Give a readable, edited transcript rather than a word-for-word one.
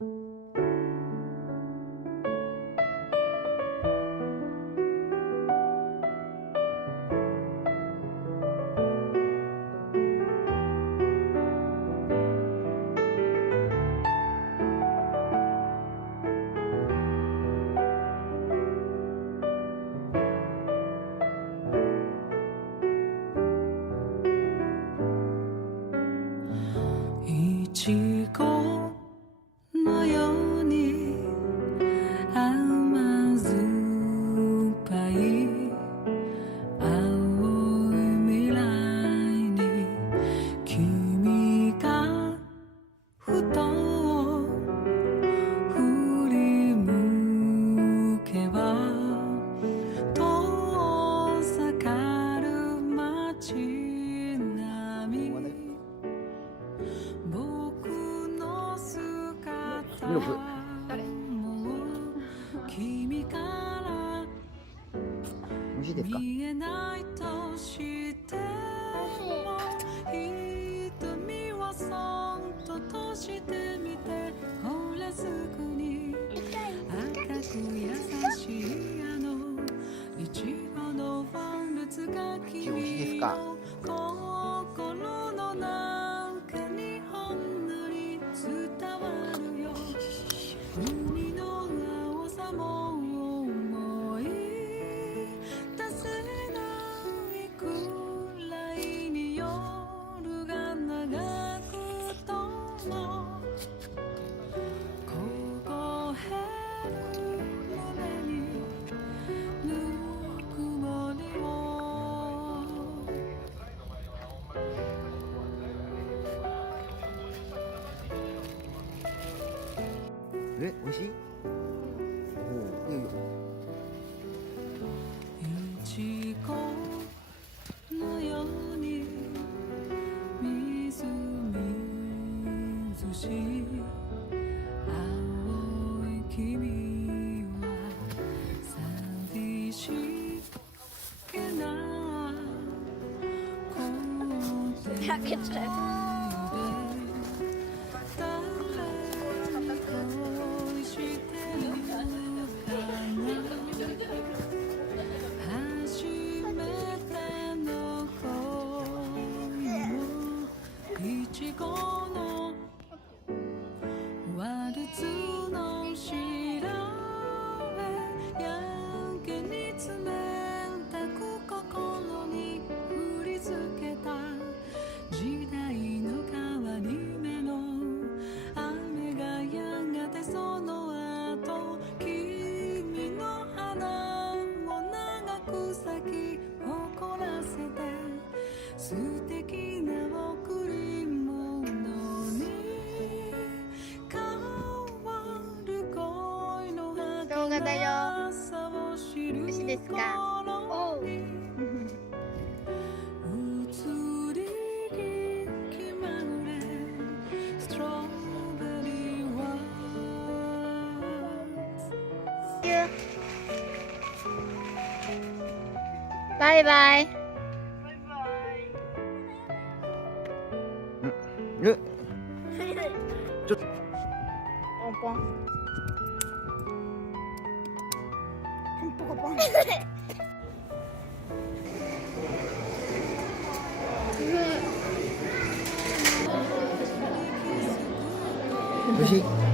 いちごのように甘酸っぱい青い未来に君がふと振り向けば遠ざかる街並み僕の姿も君から美味しいですか？見えないとしても瞳はそっと閉じてみてほらすぐに赤く優しいあのいちごのファンルツが君の心の中にほんのり伝わるよ海の青さも思い出せないくらいに夜が長くとも凍える胸にぬくもりを美味しい？おお、いいよ。いちごのようにみずみずしい青い君は寂しげな声で誰に恋してるかな初めての恋もいちごのワルツの調べやけに冷たく心に振り付けた時代の変わり目の雨がやがてその後君の花を長く咲き誇らせて素敵な贈り物に変わる恋の動画だよ。儚さを知る美味しいですか？頃に移り気まぐれストロベリーワーバイバイ。え、ちょっとポンポン。ポンポコポン。美味しい？